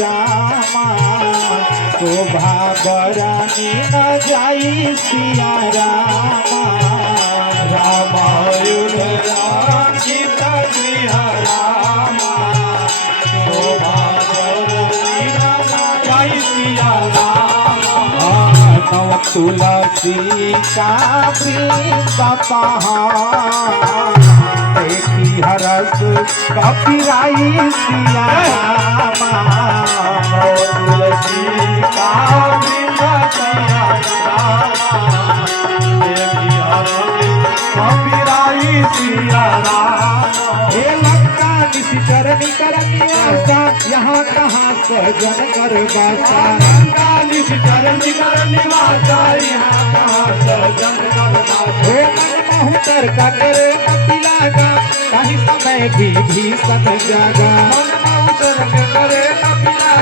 रामा शोभा बरानी न जाई सिया रामा रामायुध राखिता सिया रामा शोभा बरानी न जाई सिया रामा नव तुलसी का वृंद देखी हरस कपिराई सिया रामा तुलसी का वृंद सिया रामा देखी हरस कपिराई सिया रामा हे लंका निशिचर निकरनी आशा यहाँ कहाँ सजन कर बासा गंगा निशिचर निकर निवासा यहाँ कहाँ सजन कर बासा हे मन मोहतर का करे मति लागा कहीं समय भी भीषण जागा मन मौसर के करे कपिला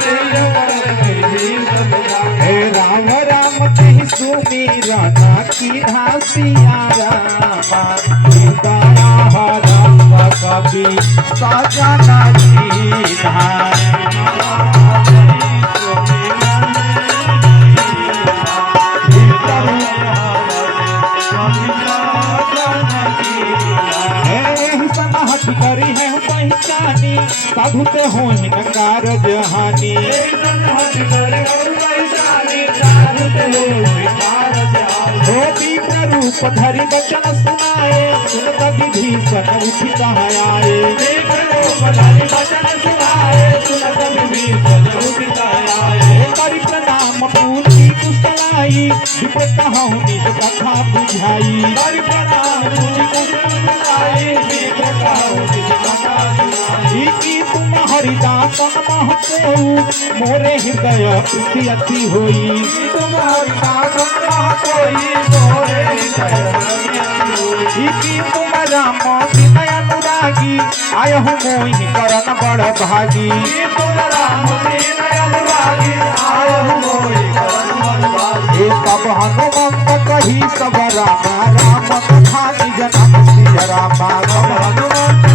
तेरे मन भी सब जागे हे राम राम कहीं सुमीरना की धासिया रामा दया हरस कवि सजना जी धाम करी है पहचानी साधु ते हो हिनकार जहानी हो दीव्य रूप धरि वचन सुनाए सुनत विभीषण उठि कहाँ आए करि प्रणाम पूजी कुशलाई विप्र कहूँ निज कथा बुझाई तुम हरिदासन महको मोरे हृदय प्रीति अति होई तुम राम विनय अनुरागी आयहु मोहि करन बड़ भागी सब हनुमंत कही सब रामा राम कथा निज नाम सिया रामा सब हनुमंत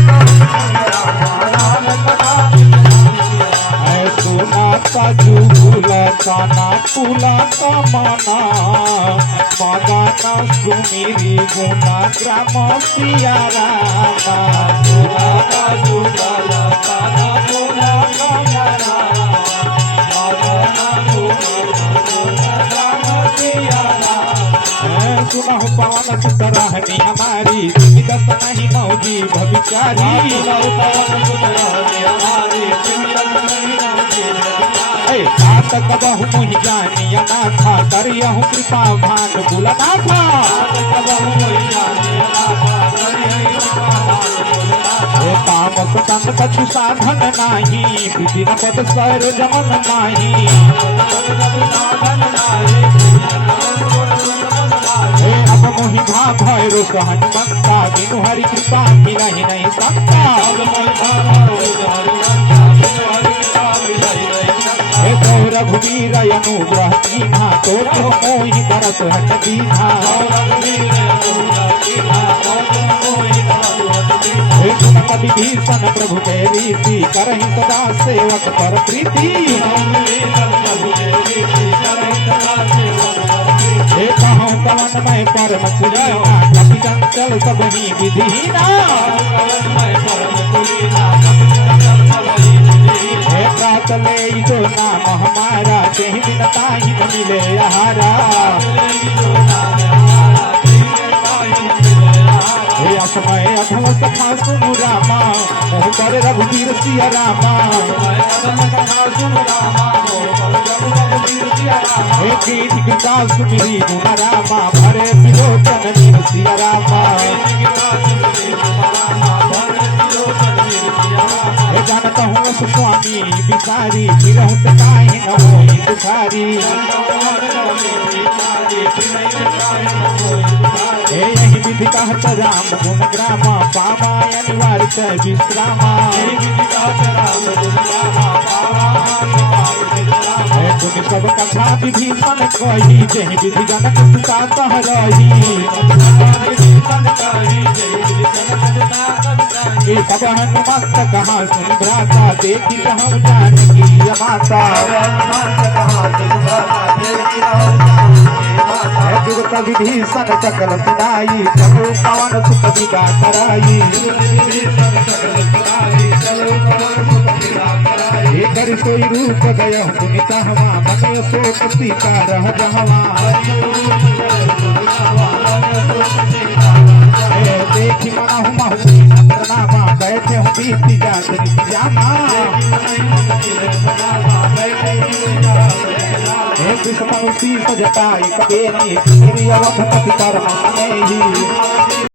सुनाता जुगुलता ना पुलाता मना मगाना सुमिरी गुना ग्राम सिया रामा सुनाता जुगुलता ना पुलाता मना मगाना सुमिरी गुना ग्राम सिया रामा सुनहु पवन सुत रहनी हमारी दस नहीं मौजी भविचारी तात कबहु मोहि जानी अनाथा करियहु कृपा भान बुलनाथा तामस तन कछु साधन नाही विधि न पद सर जमन नाही अब मोहि भा भैरो हनुमंता बिनु हरि कृपा मिलहि नहीं सकता रघुवीर अनुग्रह कीन्हा तो मोहि बरस हट दीन्हा गुणपति भीषण प्रभु के रीति करहि सदा सेवक पर प्रीति कहूँ कवन में परम कुलीना कपि चंचल सब ही विधिहीना ले जो नाम हमारा कहीं बिनता ही न मिले आहारा समय अधम सखा सुनु रामा मोह कर रघुवीर सिया रामा कृपा सुमिरी गुण रामा भरे विलोचन वीर सिया रामा जानत हूँ स्वामी बिसारी फिरहूँ काहे न होई दुखारी यही विधि कहत राम गुण ग्रामा पावा अनिवार्य विश्रामा तुम सब कथा विभीषण कही जही विधि जनक सुता कह रही ये सब हनुमंत कहाँ सुन भ्राता देखी हम जानकी माता जुगत विभीषण सकल सुनाई चलो पवन सुत विदा कराई कर सोई रूप गय पुनिता हवा मन शोक सीता रह जहवा देखी मना नामा बैठे हूँ बीती जात जामा कृष्ण शीस जटाई कबेनी अवध पति कर्म ही